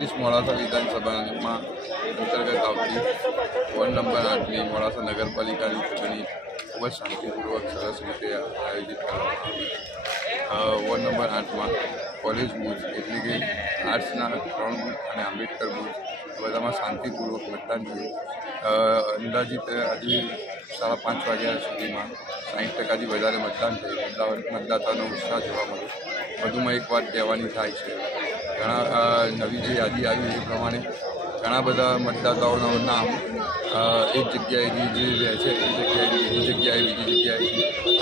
મોડાસા વિધાનસભામાં અંતર્ગત આવતી વોર્ડ નંબર 8ની મોડાસા નગરપાલિકાની ચૂંટણી ખૂબ જ શાંતિપૂર્વક સરસ રીતે આયોજિત કરવામાં આવી। વોર્ડ નંબર 8માં કોલેજ બૂથ એટલે કે આર્ટ્સના 3 બૂથ અને આંબેડકર બૂથ બધામાં શાંતિપૂર્વક મતદાન થયું। અંદાજિત આજે 5:30 વાગ્યા સુધીમાં 60%થી વધારે મતદાન થયું। મતદાતાનો ઉત્સાહ જોવા મળ્યો। વધુમાં એક વાત કહેવાની થાય છે, ઘણા નવી જે યાદી આવી એ પ્રમાણે ઘણા બધા મતદાતાઓના નામ એક જગ્યાએથી જે રહે છે એ જગ્યાએ બીજી જગ્યાએ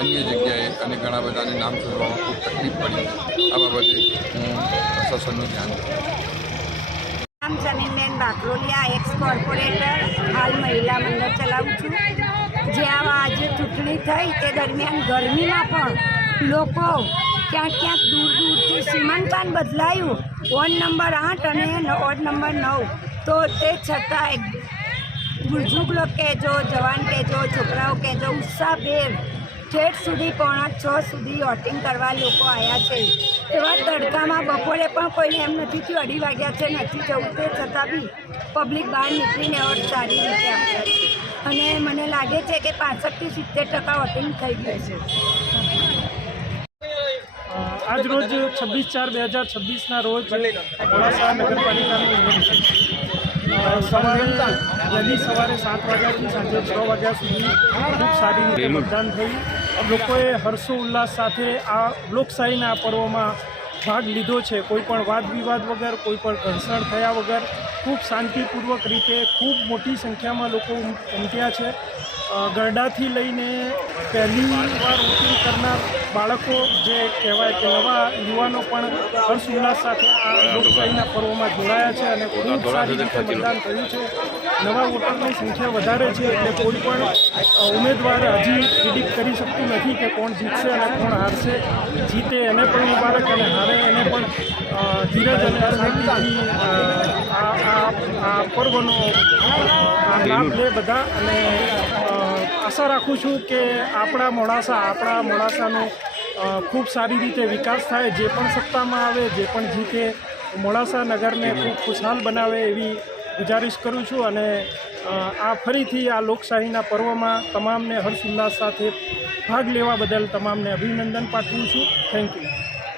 અન્ય જગ્યાએ અને ઘણા બધાને નામ શોધવામાં ખૂબ તકલીફ પડી। આ બાબતે હું પ્રશાસનનું ધ્યાન રાખું છું। નામ સમીનબેન બાકરોલિયા, એક્સ કોર્પોરેટર, હાલ મહિલા મંડળ ચલાવું છું। જ્યાં આજે ચૂંટણી થઈ તે દરમિયાન ગરમીમાં પણ લોકો ક્યાંક દૂર દૂરથી સીમાંકન બદલાયું વોર્ડ નંબર 8 અને વોર્ડ નંબર 9, તો તે છતાં બુઝુર્ગ લોક કહેજો, જવાન કહેજો, છોકરાઓ કહેજો, ઉત્સાહભેર ઠેઠ સુધી 5:45 સુધી વોટિંગ કરવા લોકો આવ્યા છે। એવા તડકામાં બપોરે પણ કોઈને એમ નથી થયું 2:30 વાગ્યા છે નથી જવું, તે છતાં બી પબ્લિક બહાર નીકળીને વોટ સારી રીતે આપે છે અને મને લાગે છે કે 65% થી 70% વોટિંગ થઈ ગયું છે। આજરોજ 26/4/2026ના રોજ મોડાસા નગરપાલિકાનું સવારે 7 વાગ્યાથી સાંજે 6 વાગ્યા સુધી ખૂબ સારી રીતે મતદાન થયું। લોકોએ હર્ષોલ્લાસ સાથે આ લોકશાહીના પર્વમાં ભાગ લીધો છે। કોઈ પણ વાદ વિવાદ વગર, કોઈ પણ ઘર્ષણ થયા વગર ખૂબ શાંતિપૂર્વક રીતે ખૂબ મોટી સંખ્યામાં લોકો ઉમટ્યા છે। ગરડાથી લઈને પહેલી વાર વોટિંગ કરનાર બાળકો જે કહેવાય કે નવા યુવાનો પણ હર્ષ ઉલ્લાસ સાથે આ લોકશાહીના પર્વમાં જોડાયા છે અને ખૂબ સારી રીતે મતદાન થયું છે। નવા વોટરની સંખ્યા વધારે છે એટલે કોઈ પણ ઉમેદવાર હજી પ્રિડિક્ટ કરી શકતું નથી કે કોણ જીતશે અને કોણ હારશે। જીતે એને પણ મુબારક અને હારે એને પણ ધીરજ અને શાંતિથી આ પર્વનો લાભ લે બધા। અને આશા રાખું છું કે આપણા મોડાસાનો ખૂબ સારી રીતે વિકાસ થાય। જે પણ સત્તામાં આવે, જે પણ જીતે, મોડાસા નગરને ખૂબ ખુશહાલ બનાવે એવી ગુજારિશ કરું છું અને આ ફરીથી આ લોકશાહીના પર્વમાં તમામને હર્ષોલ્લાસ સાથે ભાગ લેવા બદલ તમામને અભિનંદન પાઠવું છું। Thank you.